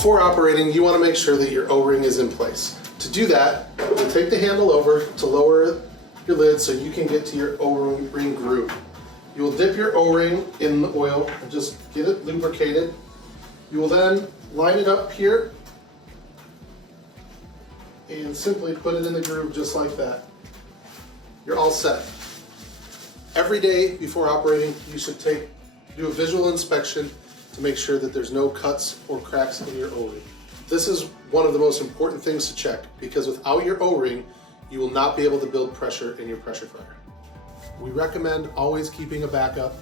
Before operating, you want to make sure that your O-ring is in place. To do that, you'll take the handle over to lower your lid so you can get to your O-ring groove. You will dip your O-ring in the oil and just get it lubricated. You will then line it up here and simply put it in the groove just like that. You're all set. Every day before operating, you should do a visual inspection to make sure that there's no cuts or cracks in your O-ring. This is one of the most important things to check, because without your O-ring, you will not be able to build pressure in your pressure fryer. We recommend always keeping a backup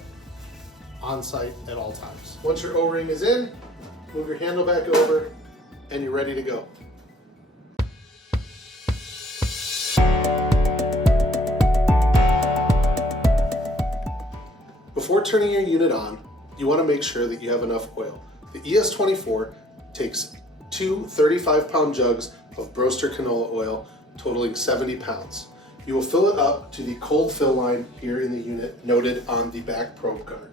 on site at all times. Once your O-ring is in, move your handle back over and you're ready to go. Before turning your unit on, you want to make sure that you have enough oil. The ES24 takes two 35-pound jugs of Broaster canola oil totaling 70 pounds. You will fill it up to the cold fill line here in the unit noted on the back probe guard.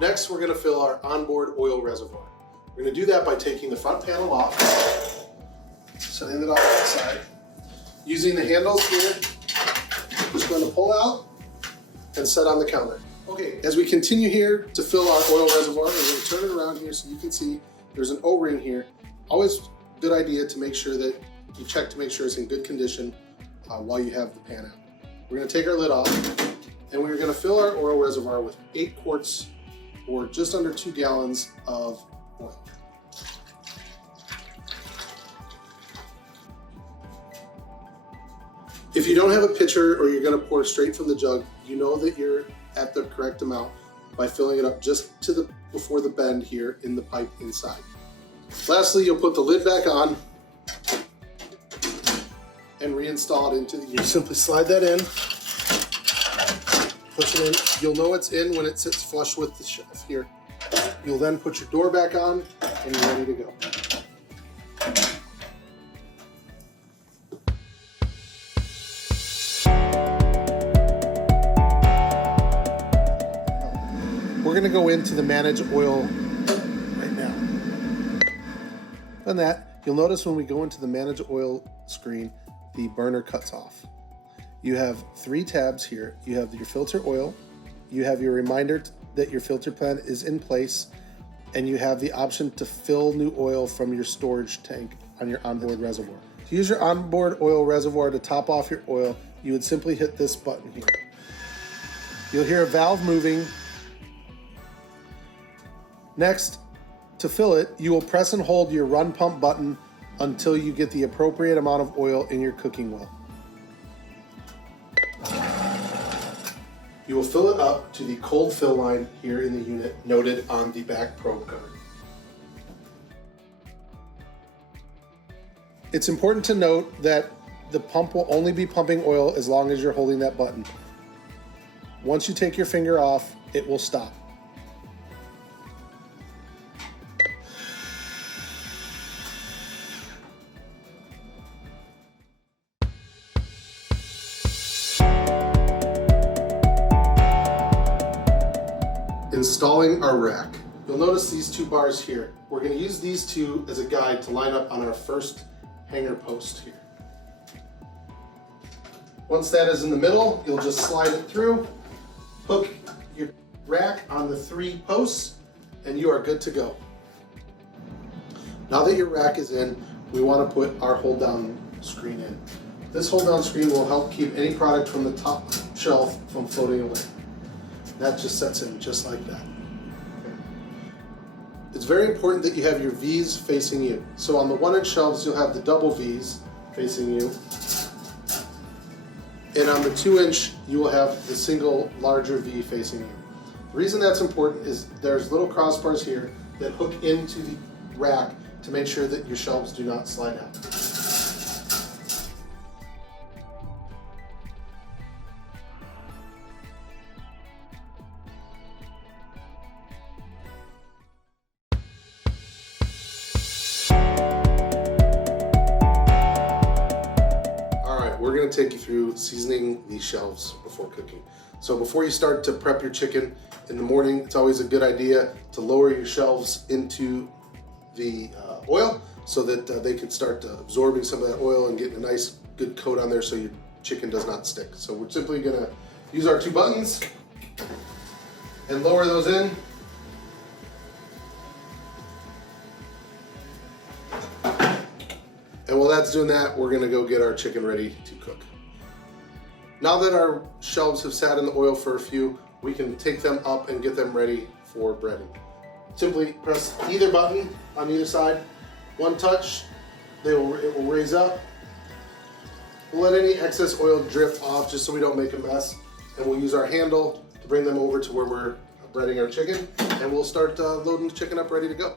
Next, we're going to fill our onboard oil reservoir. We're going to do that by taking the front panel off, setting it off to the side. Using the handles here, just going to pull out and set on the counter. Okay, as we continue here to fill our oil reservoir, we're going to turn it around here so you can see there's an O-ring here. Always good idea to make sure that you check to make sure it's in good condition while you have the pan out. We're going to take our lid off and we're going to fill our oil reservoir with 8 quarts or just under 2 gallons of oil. If you don't have a pitcher or you're going to pour straight from the jug, you know that you're at the correct amount by filling it up just to before the bend here in the pipe inside. Lastly, you'll put the lid back on and reinstall it into the unit. Simply slide that in, push it in. You'll know it's in when it sits flush with the shelf here. You'll then put your door back on and you're ready to go. We're going to go into the manage oil right now. On that, you'll notice when we go into the manage oil screen, the burner cuts off. You have 3 tabs here. You have your filter oil, you have your reminder that your filter plan is in place, and you have the option to fill new oil from your storage tank on your onboard reservoir. To use your onboard oil reservoir to top off your oil, you would simply hit this button here. You'll hear a valve moving. Next, to fill it, you will press and hold your run pump button until you get the appropriate amount of oil in your cooking well. You will fill it up to the cold fill line here in the unit noted on the back probe guard. It's important to note that the pump will only be pumping oil as long as you're holding that button. Once you take your finger off, it will stop. Installing our rack. You'll notice these 2 bars here. We're going to use these 2 as a guide to line up on our first hanger post here. Once that is in the middle, you'll just slide it through, hook your rack on the 3 posts, and you are good to go. Now that your rack is in, we want to put our hold down screen in. This hold down screen will help keep any product from the top shelf from floating away. That just sets in just like that. Okay. It's very important that you have your V's facing you. So on the 1-inch shelves, you'll have the double V's facing you. And on the 2-inch, you will have the single larger V facing you. The reason that's important is there's little crossbars here that hook into the rack to make sure that your shelves do not slide out. take you through seasoning the shelves before cooking. So before you start to prep your chicken in the morning, it's always a good idea to lower your shelves into the oil so that they can start absorbing some of that oil and getting a nice good coat on there so your chicken does not stick. So we're simply gonna use our 2 buttons and lower those in. And while that's doing that, we're gonna go get our chicken ready to cook. Now that our shelves have sat in the oil for a few, we can take them up and get them ready for breading. Simply press either button on either side. One touch, it will raise up. We'll let any excess oil drip off just so we don't make a mess. And we'll use our handle to bring them over to where we're breading our chicken. And we'll start loading the chicken up ready to go.